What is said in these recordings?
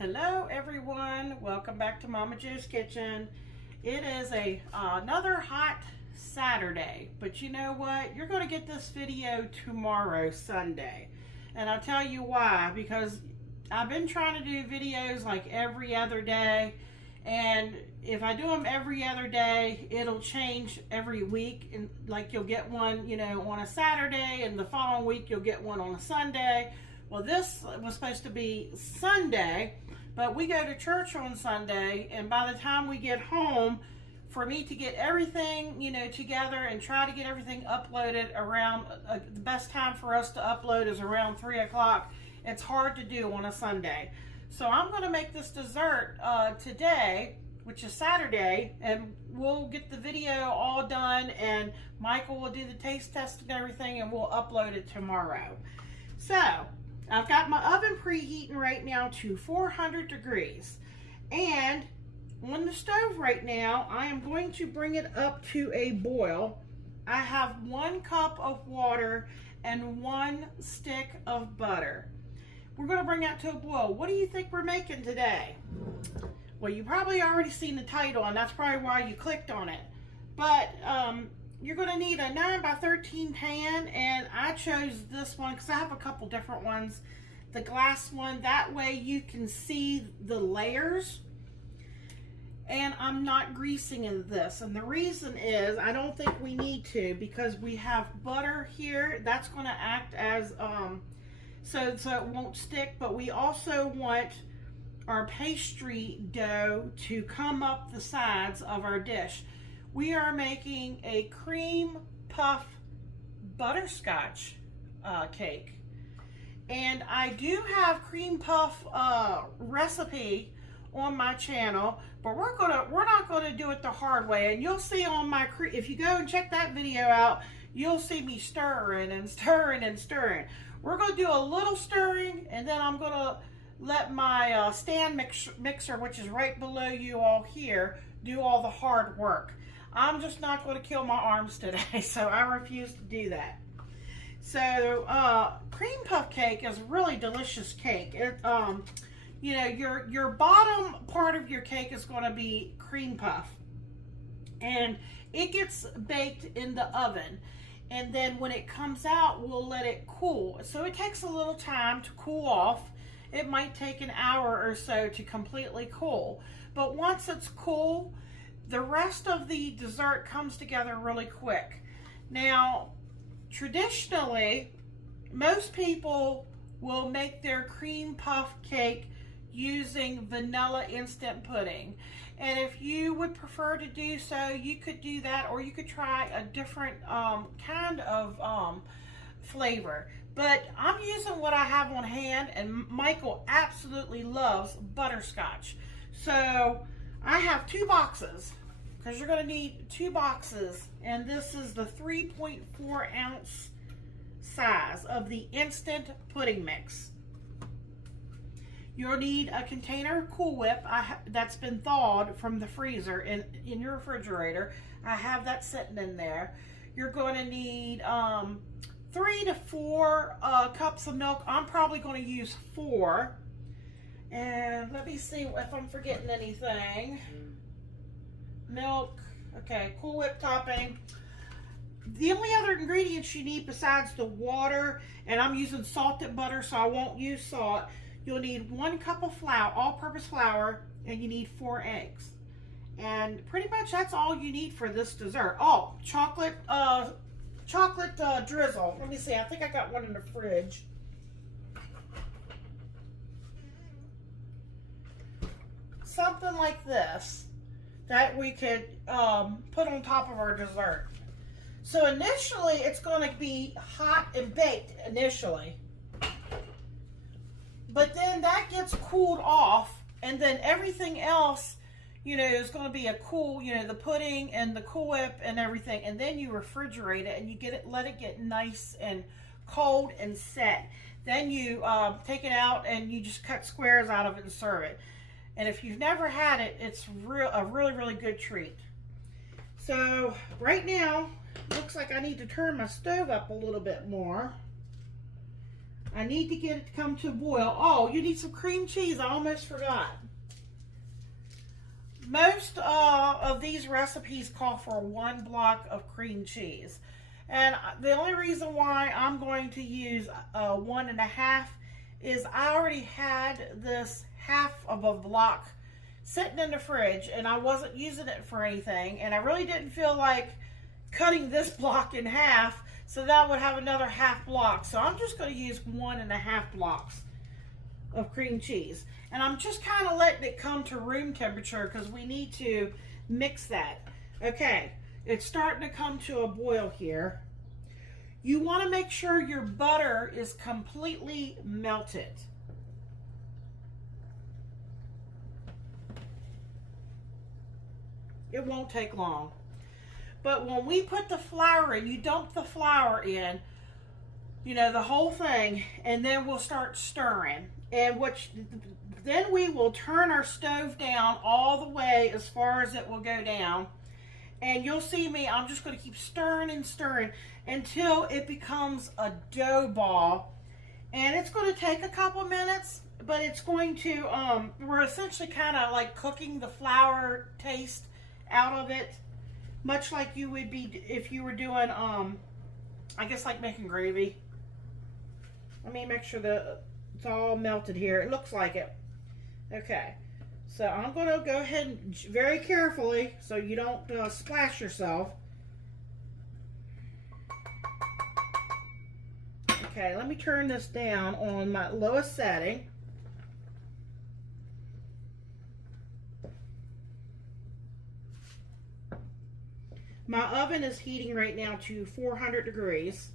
Hello everyone, welcome back to Momma Jo's Kitchen. It is another hot Saturday, but you know what? You're going to get this video tomorrow, Sunday. And I'll tell you why, because I've been trying to do videos like every other day, and if I do them every other day, it'll change every week. And like you'll get one, on a Saturday, and the following week you'll get one on a Sunday. Well, this was supposed to be Sunday, but we go to church on Sunday, and by the time we get home, for me to get everything, together and try to get everything uploaded around, the best time for us to upload is around 3 o'clock. It's hard to do on a Sunday. So I'm going to make this dessert today, which is Saturday, and we'll get the video all done, and Michael will do the taste test and everything, and we'll upload it tomorrow. So I've got my oven preheating right now to 400 degrees, and on the stove right now, I am going to bring it up to a boil. I have 1 cup of water and 1 stick of butter. We're going to bring that to a boil. What do you think we're making today? Well, you probably already seen the title, and that's probably why you clicked on it. But you're going to need a 9 by 13 pan, and I chose this one because I have a couple different ones. The glass one, that way you can see the layers. And I'm not greasing in this, and the reason is I don't think we need to, because we have butter here. That's going to act as so it won't stick, but we also want our pastry dough to come up the sides of our dish. We are making a cream puff butterscotch cake, and I do have cream puff recipe on my channel, but we're not gonna do it the hard way. And you'll see on my, if you go and check that video out, you'll see me stirring and stirring and stirring. We're gonna do a little stirring, and then I'm gonna let my stand mixer, which is right below you all here, do all the hard work. I'm just not going to kill my arms today, so I refuse to do that. So cream puff cake is a really delicious cake. It your bottom part of your cake is going to be cream puff, and it gets baked in the oven, and then when it comes out, we'll let it cool. So it takes a little time to cool off. It might take an hour or so to completely cool, but once it's cool, the rest of the dessert comes together really quick. Now, traditionally, most people will make their cream puff cake using vanilla instant pudding. And if you would prefer to do so, you could do that, or you could try a different kind of flavor. But I'm using what I have on hand, and Michael absolutely loves butterscotch. So I have 2 boxes, because you're going to need 2 boxes, and this is the 3.4 ounce size of the instant pudding mix. You'll need a container of Cool Whip that's been thawed from the freezer in your refrigerator. I have that sitting in there. You're going to need 3 to 4 cups of milk. I'm probably going to use 4. And let me see if I'm forgetting anything. Milk, okay, Cool Whip topping. The only other ingredients you need besides the water, and I'm using salted butter, so I won't use salt. You'll need 1 cup of flour, all-purpose flour, and you need 4 eggs. And pretty much that's all you need for this dessert. Oh, chocolate drizzle. Let me see, I think I got one in the fridge. Something like this that we could put on top of our dessert. So initially, it's going to be hot and baked initially. But then that gets cooled off, and then everything else, is going to be a cool, the pudding and the Cool Whip and everything. And then you refrigerate it, and you let it get nice and cold and set. Then you take it out, and you just cut squares out of it and serve it. And if you've never had it, it's a really, really good treat. So right now, looks like I need to turn my stove up a little bit more. I need to get it to come to a boil. Oh, you need some cream cheese. I almost forgot. Most of these recipes call for 1 block of cream cheese. And the only reason why I'm going to use 1.5 is I already had this half of a block sitting in the fridge and I wasn't using it for anything. And I really didn't feel like cutting this block in half, so that would have another half block. So I'm just going to use 1.5 blocks of cream cheese. And I'm just kind of letting it come to room temperature because we need to mix that. Okay, it's starting to come to a boil here. You want to make sure your butter is completely melted. It won't take long. But when we put the flour in, you dump the flour in, you know, the whole thing, and then we'll start stirring. And then we will turn our stove down all the way as far as it will go down. And you'll see me, I'm just going to keep stirring and stirring until it becomes a dough ball. And it's going to take a couple minutes, but it's going to, we're essentially kind of like cooking the flour taste out of it. Much like you would be if you were doing, I guess like making gravy. Let me make sure that it's all melted here. It looks like it. Okay. So I'm going to go ahead and very carefully so you don't splash yourself. Okay, let me turn this down on my lowest setting. My oven is heating right now to 400 degrees.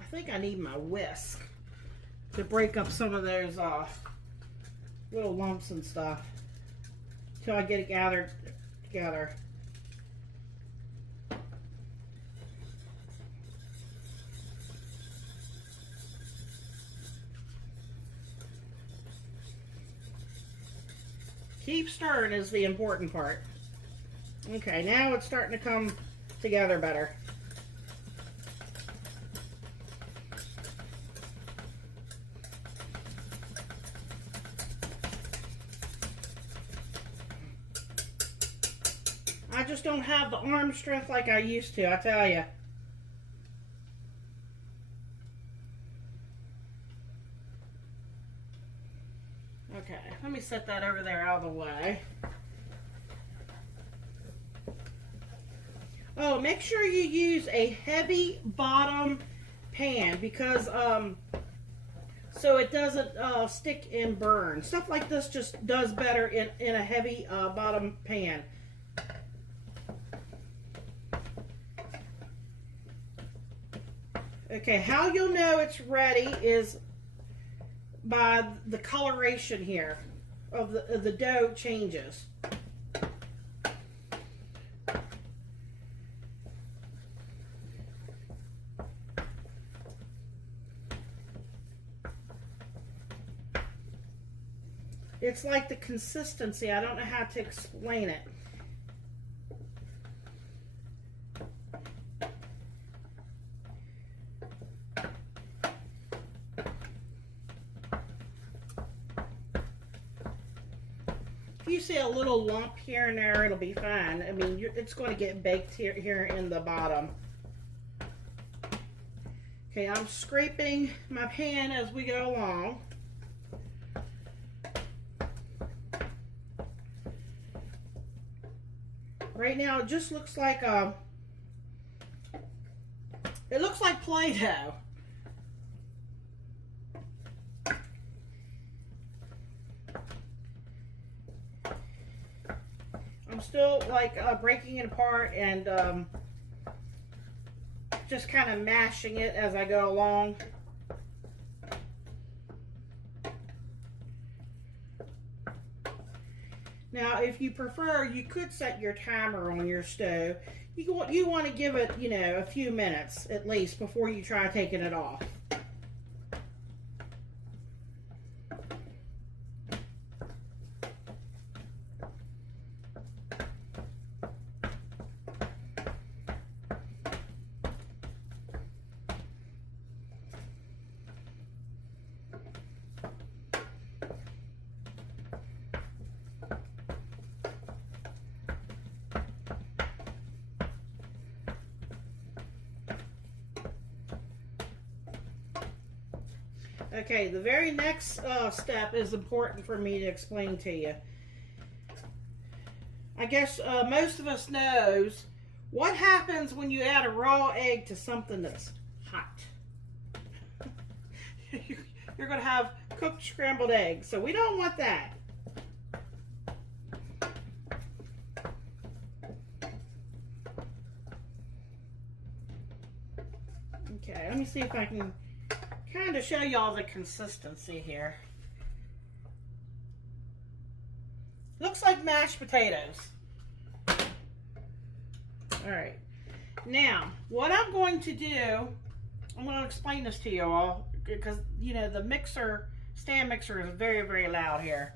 I think I need my whisk to break up some of those little lumps and stuff until I get it gathered together. Keep stirring is the important part. Okay, now it's starting to come together better. I just don't have the arm strength like I used to, I tell you. Okay, let me set that over there out of the way. Oh, make sure you use a heavy bottom pan because so it doesn't stick and burn. Stuff like this just does better in a heavy bottom pan. Okay, how you'll know it's ready is by the coloration here of the dough changes. It's like the consistency. I don't know how to explain it. If you see a little lump here and there, it'll be fine. I mean, it's going to get baked here in the bottom. Okay, I'm scraping my pan as we go along. Right now, it just looks like it looks like Play-Doh. I'm still like breaking it apart and just kind of mashing it as I go along. Now, if you prefer, you could set your timer on your stove. You want to give it, you know, a few minutes at least before you try taking it off. Okay, the very next step is important for me to explain to you. I guess most of us knows what happens when you add a raw egg to something that's hot. You're going to have cooked scrambled eggs, so we don't want that. Okay, let me see if I can kind of show y'all the consistency here. Looks like mashed potatoes. All right. Now, what I'm going to do, I'm going to explain this to you all because, you know, the stand mixer is very, very loud here.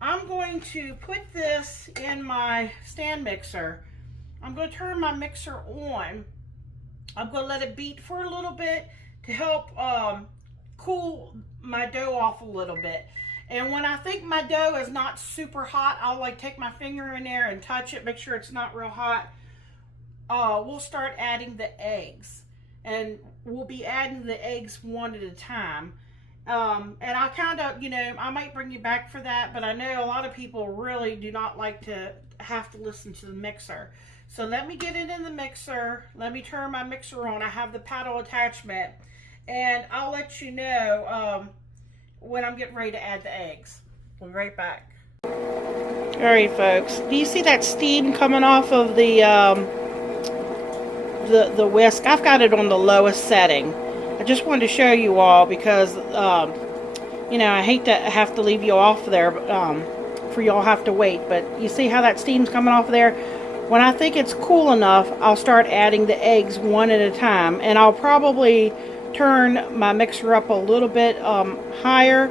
I'm going to put this in my stand mixer. I'm going to turn my mixer on. I'm going to let it beat for a little bit to help cool my dough off a little bit. And when I think my dough is not super hot, I'll like take my finger in there and touch it, make sure it's not real hot. We'll start adding the eggs. And we'll be adding the eggs one at a time. And I kind of, you know, I might bring you back for that, but I know a lot of people really do not like to have to listen to the mixer. So let me get it in the mixer. Let me turn my mixer on. I have the paddle attachment. And I'll let you know when I'm getting ready to add the eggs. We'll be right back. All right, folks. Do you see that steam coming off of the whisk? I've got it on the lowest setting. I just wanted to show you all because, you know, I hate to have to leave you off there for y'all have to wait. But you see how that steam's coming off there? When I think it's cool enough, I'll start adding the eggs one at a time. And I'll probably turn my mixer up a little bit higher.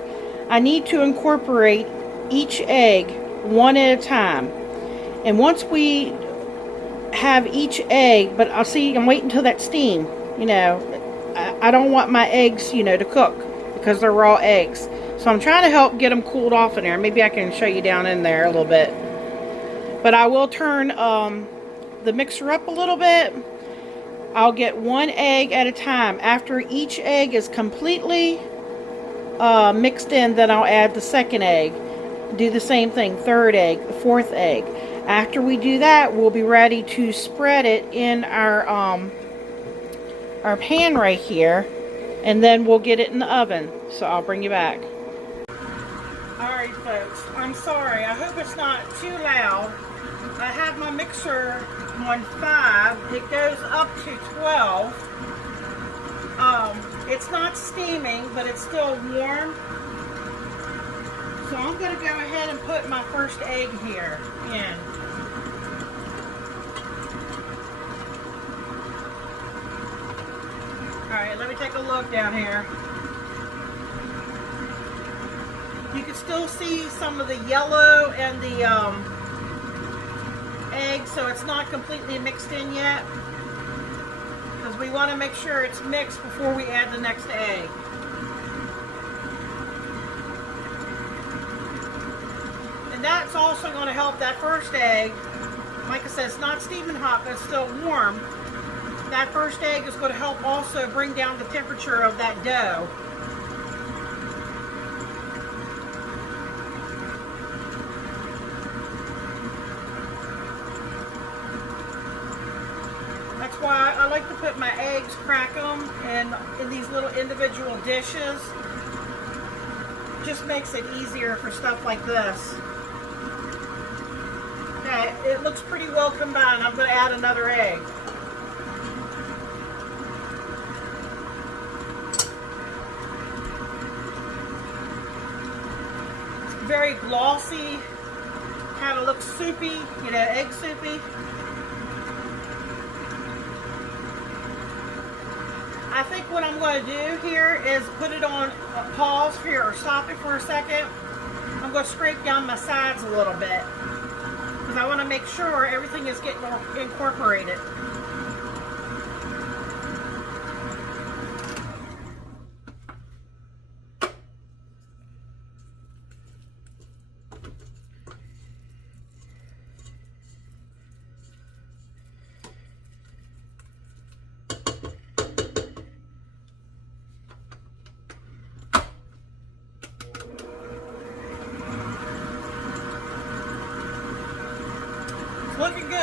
I need to incorporate each egg one at a time. And once we have each egg, but I'll see, I'm waiting until that steam, you know, I don't want my eggs, you know, to cook because they're raw eggs. So I'm trying to help get them cooled off in there. Maybe I can show you down in there a little bit. But I will turn the mixer up a little bit. I'll get one egg at a time. After each egg is completely mixed in, then I'll add the second egg. Do the same thing, third egg, fourth egg. After we do that, we'll be ready to spread it in our pan right here, and then we'll get it in the oven. So I'll bring you back. Alright folks, I'm sorry. I hope it's not too loud. I have my mixer on 5. It goes up to 12. It's not steaming, but it's still warm. So I'm going to go ahead and put my first egg here in. Alright, let me take a look down here. You can still see some of the yellow and the egg, so it's not completely mixed in yet. Because we want to make sure it's mixed before we add the next egg. And that's also going to help that first egg. Like I said, it's not steaming hot, but it's still warm. That first egg is going to help also bring down the temperature of that dough. That's why I like to put my eggs, crack them in these little individual dishes. Just makes it easier for stuff like this. Okay, it looks pretty well combined. I'm going to add another egg. Very glossy, kind of looks soupy, you know, egg soupy. I think what I'm going to do here is put it on pause here or stop it for a second. I'm going to scrape down my sides a little bit because I want to make sure everything is getting incorporated. It's looking good.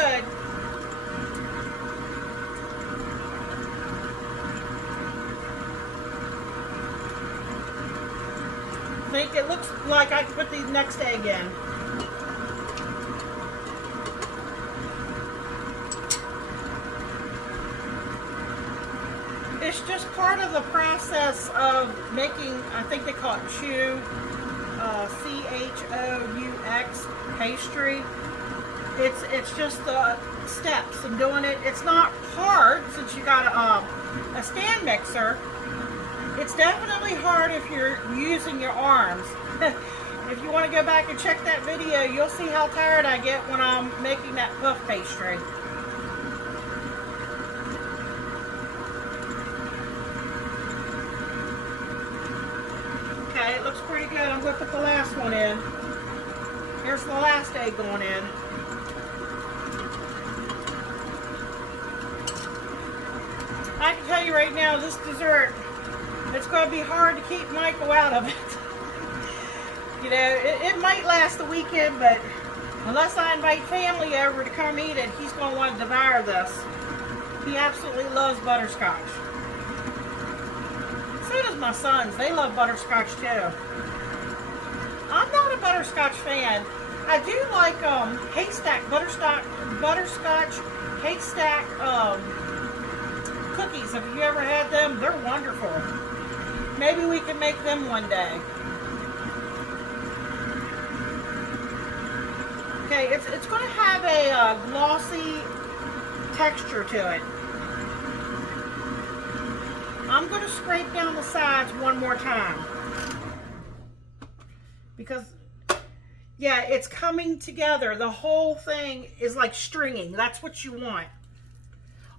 I think it looks like I can put the next egg in. It's just part of the process of making, I think they call it Choux, C-H-O-U-X pastry. It's just the steps and doing it. It's not hard since you got a stand mixer. It's definitely hard if you're using your arms. If you want to go back and check that video, you'll see how tired I get when I'm making that puff pastry. Okay, it looks pretty good. I'm going to put the last one in. Here's the last egg going in. I can tell you right now, this dessert, it's going to be hard to keep Michael out of it. You know, it might last the weekend, but unless I invite family over to come eat it, he's going to want to devour this. He absolutely loves butterscotch. So does my sons. They love butterscotch too. I'm not a butterscotch fan. I do like butterscotch haystack cookies. Have you ever had them? They're wonderful. Maybe we can make them one day. Okay, it's going to have a glossy texture to it. I'm going to scrape down the sides one more time. Because, yeah, it's coming together. The whole thing is like stringing. That's what you want.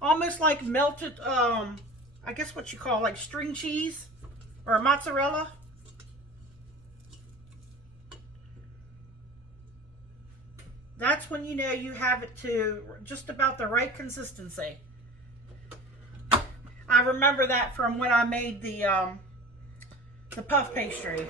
Almost like melted, I guess what you call like string cheese or mozzarella. That's when you know you have it to just about the right consistency. I remember that from when I made the puff pastry.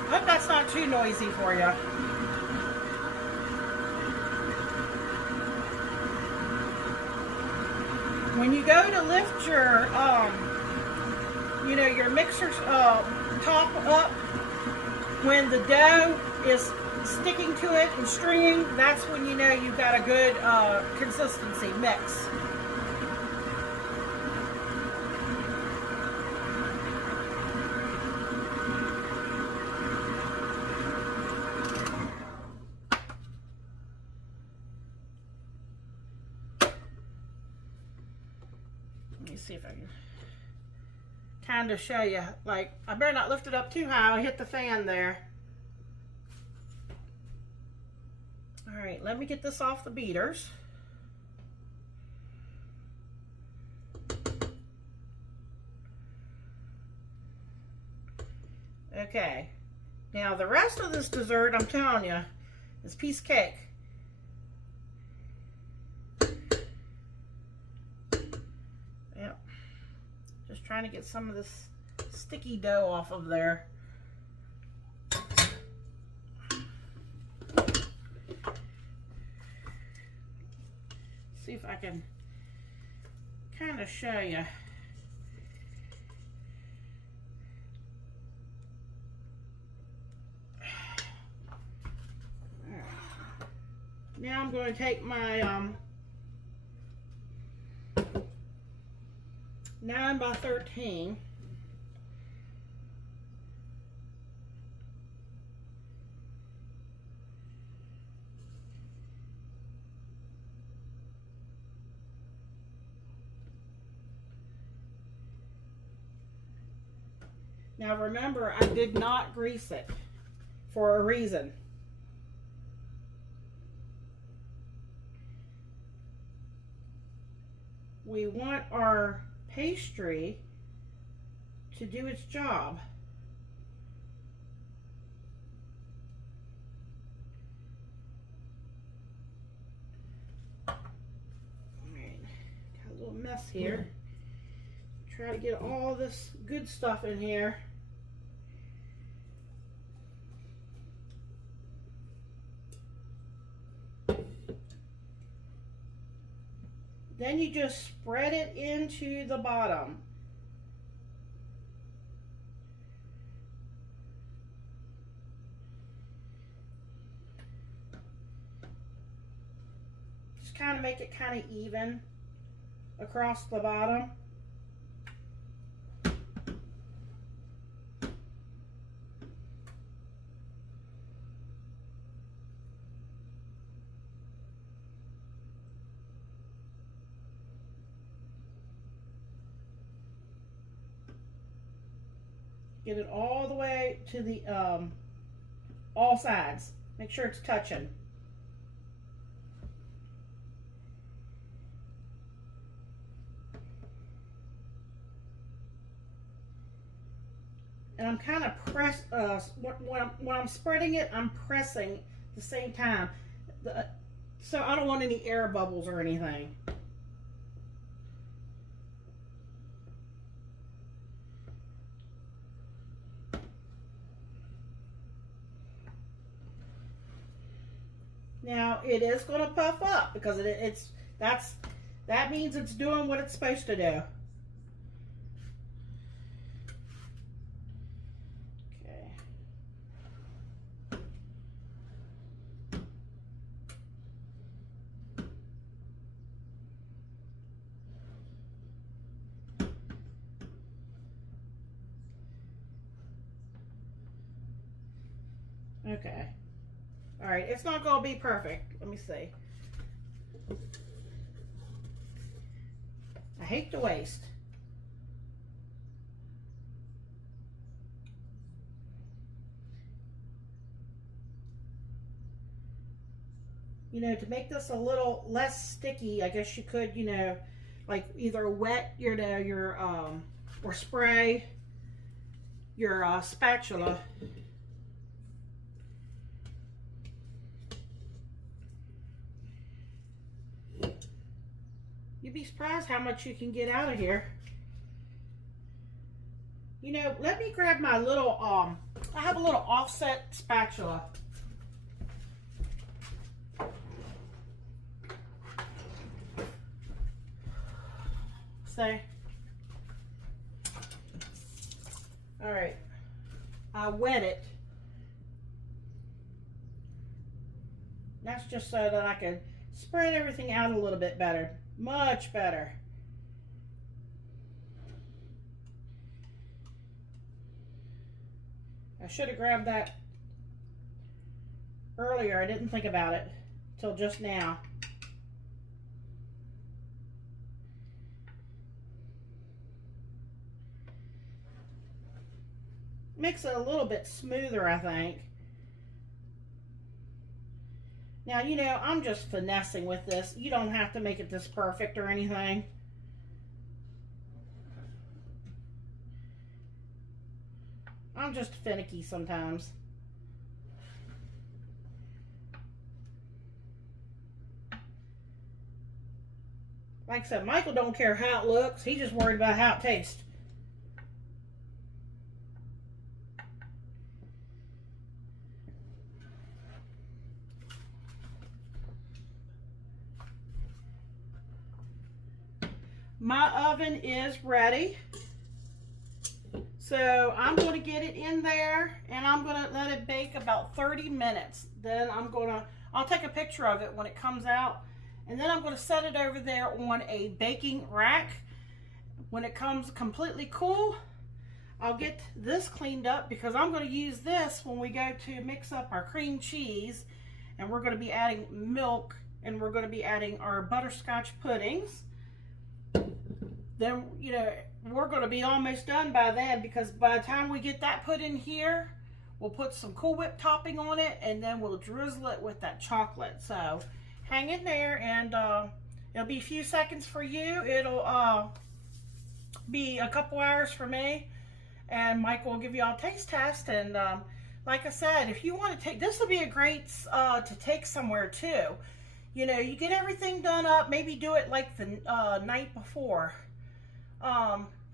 I hope that's not too noisy for you. When you go to lift your, you know, your mixer top up, when the dough is sticking to it and stringing, that's when you know you've got a good consistency mix. Let me see if I can kind of show you. Like, I better not lift it up too high. I'll hit the fan there. All right, let me get this off the beaters. Okay, now the rest of this dessert, I'm telling you, is piece of cake. Yep, just trying to get some of this sticky dough off of there. See if I can kind of show you. Now I'm going to take my 9 by 13. Now remember, I did not grease it for a reason. We want our pastry to do its job. All right, got a little mess here. Try to get all this good stuff in here. Then you just spread it into the bottom. Just kind of make it kind of even across the bottom. Get it all the way to the all sides. Make sure it's touching. And I'm kind of when I'm spreading it, I'm pressing at the same time, so I don't want any air bubbles or anything. Now it is going to puff up because that means it's doing what it's supposed to do. Okay. All right, it's not going to be perfect. Let me see. I hate to waste. You know, to make this a little less sticky, I guess you could, you know, like either wet your or spray your spatula. You'd be surprised how much you can get out of here. You know, let me grab my little, I have a little offset spatula. Say. All right. I wet it. That's just so that I can spread everything out a little bit better. Much better. I should have grabbed that earlier. I didn't think about it till just now. Makes it a little bit smoother, I think. Now, you know, I'm just finessing with this. You don't have to make it this perfect or anything. I'm just finicky sometimes. Like I said, Michael don't care how it looks. He's just worried about how it tastes. My oven is ready. So I'm going to get it in there and I'm going to let it bake about 30 minutes. Then I'll take a picture of it when it comes out. And then I'm going to set it over there on a baking rack. When it comes completely cool, I'll get this cleaned up because I'm going to use this when we go to mix up our cream cheese. And we're going to be adding milk and we're going to be adding our butterscotch puddings. Then, you know, we're going to be almost done by then because by the time we get that put in here, we'll put some Cool Whip topping on it and then we'll drizzle it with that chocolate. So hang in there and it'll be a few seconds for you. It'll be a couple hours for me and Michael will give you all a taste test. And like I said, if you want to take, this will be a great to take somewhere too. You know, you get everything done up, maybe do it like the night before.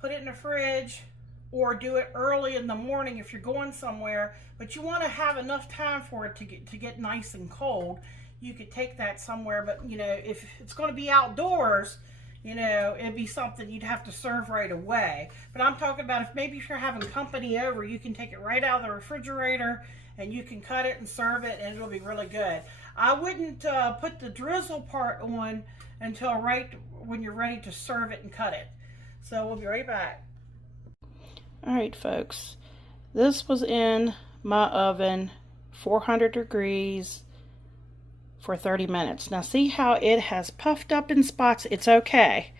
put it in the fridge, or do it early in the morning if you're going somewhere, but you want to have enough time for it to get nice and cold. You could take that somewhere, but you know, if it's going to be outdoors, you know, it'd be something you'd have to serve right away. But I'm talking about if you're having company over, you can take it right out of the refrigerator and you can cut it and serve it, and it'll be really good. I wouldn't put the drizzle part on until right when you're ready to serve it and cut it. So we'll be right back. All right, folks, this was in my oven, 400 degrees, for 30 minutes. Now see how it has puffed up in spots? It's okay.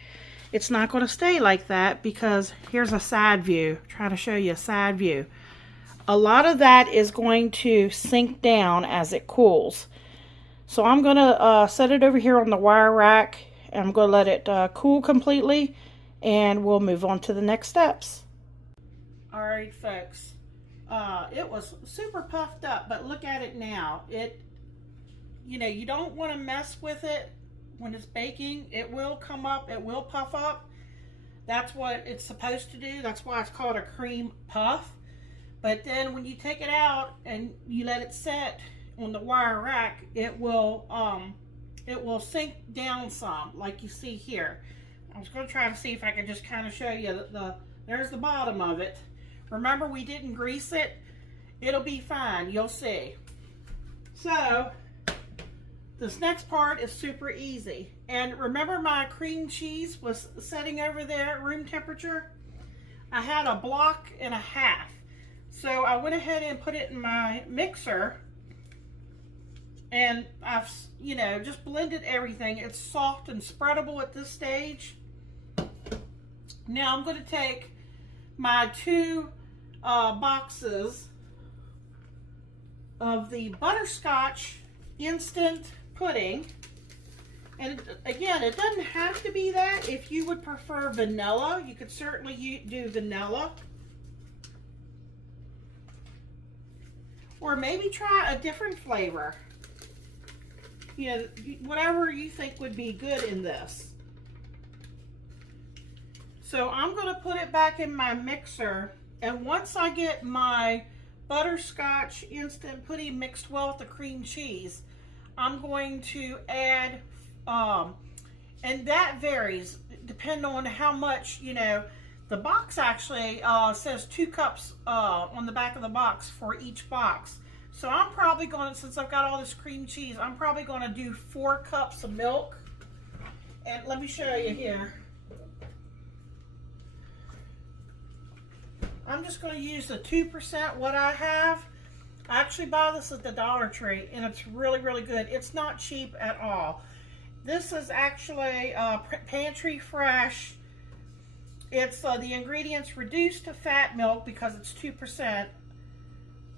It's not going to stay like that, because here's a side view. Try to show you a side view. A lot of that is going to sink down as it cools. So I'm going to set it over here on the wire rack, and I'm going to let it cool completely, and we'll move on to the next steps. All right, folks. It was super puffed up, but look at it now. You know, you don't want to mess with it when it's baking. It will come up, it will puff up. That's what it's supposed to do. That's why it's called a cream puff. But then when you take it out and you let it set on the wire rack, it will sink down some, like you see here. I was going to try to see if I could just kind of show you there's the bottom of it. Remember, we didn't grease it. It'll be fine, you'll see. So this next part is super easy. And remember, my cream cheese was setting over there at room temperature? I had a block and a half. So I went ahead and put it in my mixer, and I've, you know, just blended everything. It's soft and spreadable at this stage. Now I'm going to take my 2 boxes of the Butterscotch instant pudding, and again, it doesn't have to be that. If you would prefer vanilla, you could certainly do vanilla, or maybe try a different flavor. You know, whatever you think would be good in this. So I'm going to put it back in my mixer, and once I get my Butterscotch instant pudding mixed well with the cream cheese, I'm going to add, and that varies depending on how much, you know, the box actually says 2 cups on the back of the box for each box. So I'm probably going to, since I've got all this cream cheese, I'm probably going to do 4 cups of milk. And let me show you here. I'm just going to use the 2% what I have. I actually buy this at the Dollar Tree, and it's really, really good. It's not cheap at all. This is actually pantry fresh. It's the ingredients reduced to fat milk because it's 2%.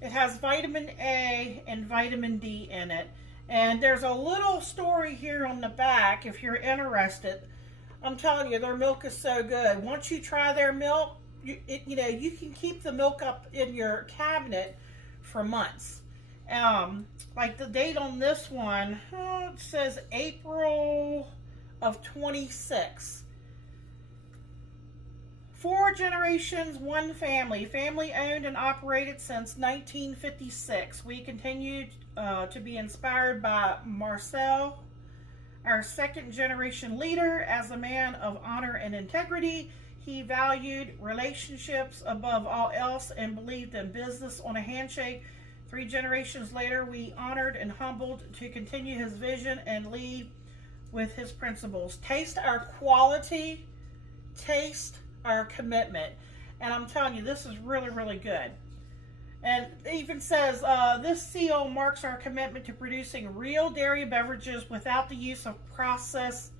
It has vitamin A and vitamin D in it. And there's a little story here on the back if you're interested. I'm telling you, their milk is so good. Once you try their milk, you know, you can keep the milk up in your cabinet for months. Like the date on this one, it says April of 26. 4 generations, 1 family. Family owned and operated since 1956. We continued to be inspired by Marcel, our 2nd generation leader. As a man of honor and integrity, he valued relationships above all else and believed in business on a handshake. 3 generations later, we honored and humbled to continue his vision and lead with his principles. Taste our quality, taste our commitment. And I'm telling you, this is really, really good. And it even says, this seal marks our commitment to producing real dairy beverages without the use of processed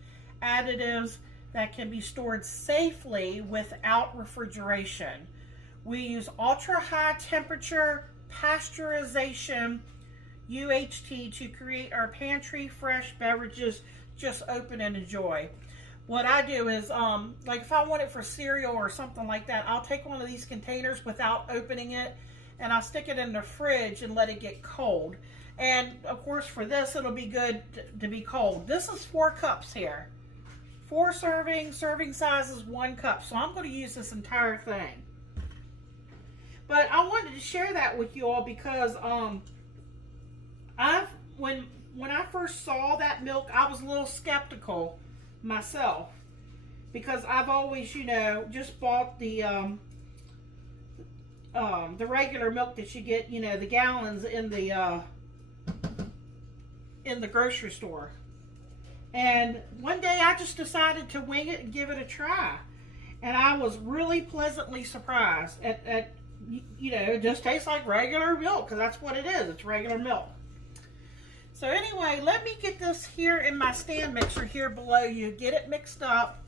additives that can be stored safely without refrigeration. We use ultra high temperature pasteurization, UHT, to create our pantry fresh beverages. Just open and enjoy. What I do is, like if I want it for cereal or something like that, I'll take one of these containers without opening it, and I'll stick it in the fridge and let it get cold. And of course for this, it'll be good to be cold. This is 4 cups here. 4 servings. Serving size is 1 cup. So I'm going to use this entire thing. But I wanted to share that with you all because when I first saw that milk, I was a little skeptical myself because I've always, you know, just bought the regular milk that you get, you know, the gallons in the grocery store. And one day I just decided to wing it and give it a try. And I was really pleasantly surprised at you know, it just tastes like regular milk because that's what it is. It's regular milk. So anyway, let me get this here in my stand mixer here below you. Get it mixed up.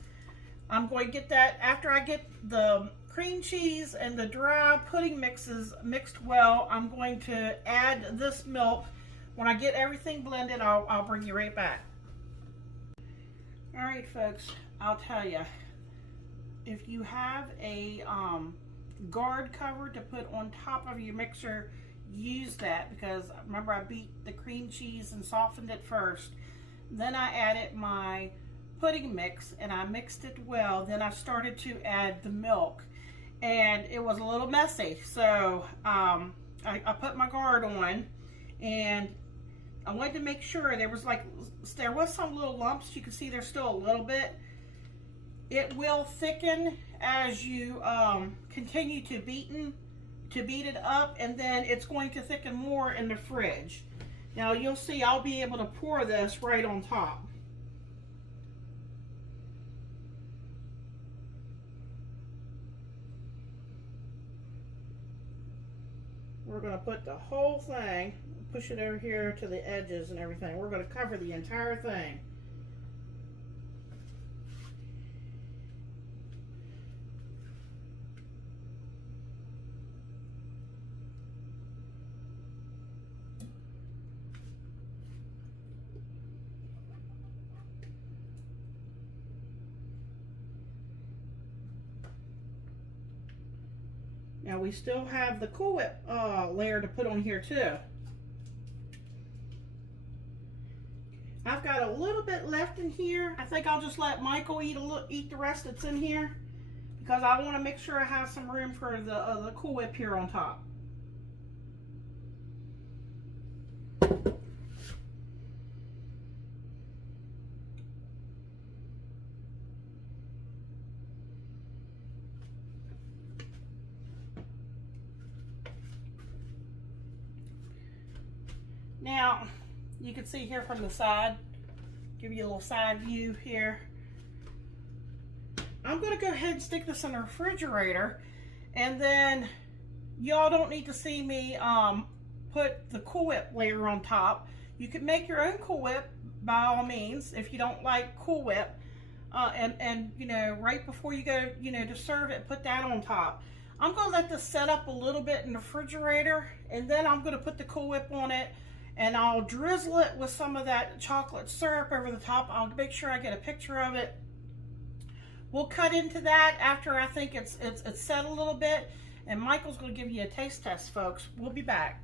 I'm going to get that after I get the cream cheese and the dry pudding mixes mixed well. I'm going to add this milk. When I get everything blended, I'll bring you right back. All right, folks, I'll tell you, if you have a guard cover to put on top of your mixer, use that, because remember I beat the cream cheese and softened it first. Then I added my pudding mix and I mixed it well. Then I started to add the milk and it was a little messy. So I put my guard on and I wanted to make sure there was some little lumps. You can see there's still a little bit. It will thicken as you continue to beat it up, and then it's going to thicken more in the fridge. Now you'll see I'll be able to pour this right on top. We're going to put the whole thing, push it over here to the edges and everything. We're going to cover the entire thing. Now we still have the Cool Whip layer to put on here too. I've got a little bit left in here. I think I'll just let Michael eat the rest that's in here because I want to make sure I have some room for the Cool Whip here on top. Now, you can see here from the side, give you a little side view here. I'm going to go ahead and stick this in the refrigerator, and then y'all don't need to see me put the Cool Whip layer on top. You can make your own Cool Whip by all means if you don't like Cool Whip, and you know, right before you go, you know, to serve it, put that on top. I'm going to let this set up a little bit in the refrigerator, and then I'm going to put the Cool Whip on it. And I'll drizzle it with some of that chocolate syrup over the top. I'll make sure I get a picture of it. We'll cut into that after I think it's set a little bit. And Michael's going to give you a taste test, folks. We'll be back.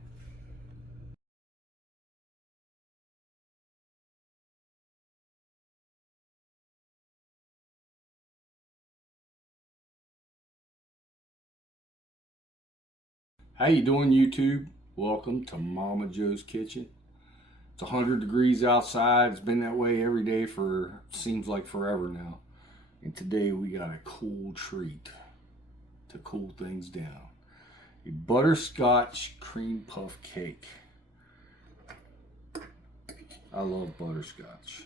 How you doing, YouTube? Welcome to Momma Jo's Kitchen. It's 100 degrees outside. It's been that way every day for, seems like forever now. And today we got a cool treat to cool things down. A butterscotch cream puff cake. I love butterscotch.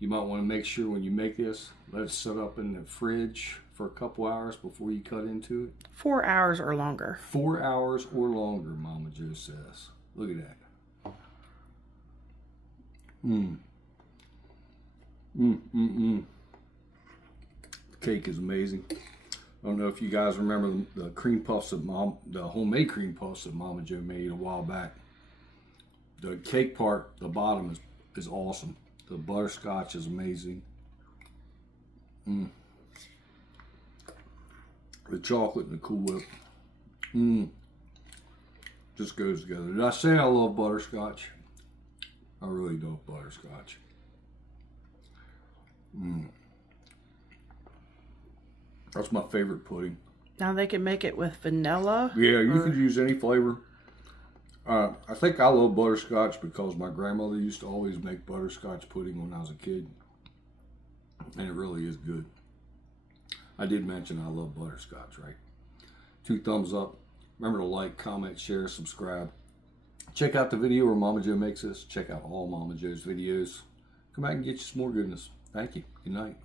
You might want to make sure when you make this, let it set up in the fridge for a couple hours before you cut into it. 4 hours or longer. 4 hours or longer, Momma Jo says. Look at that. The cake is amazing. I don't know if you guys remember the cream puffs that the homemade cream puffs that Momma Jo made a while back. The cake part, the bottom is awesome. The butterscotch is amazing. The chocolate and the Cool Whip. Just goes together. Did I say I love butterscotch? I really love butterscotch. That's my favorite pudding. Now they can make it with vanilla. Yeah, you could use any flavor. I think I love butterscotch because my grandmother used to always make butterscotch pudding when I was a kid. And it really is good. I did mention I love butterscotch, right? 2 thumbs up. Remember to like, comment, share, subscribe. Check out the video where Momma Jo makes this. Check out all Momma Jo's videos. Come back and get you some more goodness. Thank you. Good night.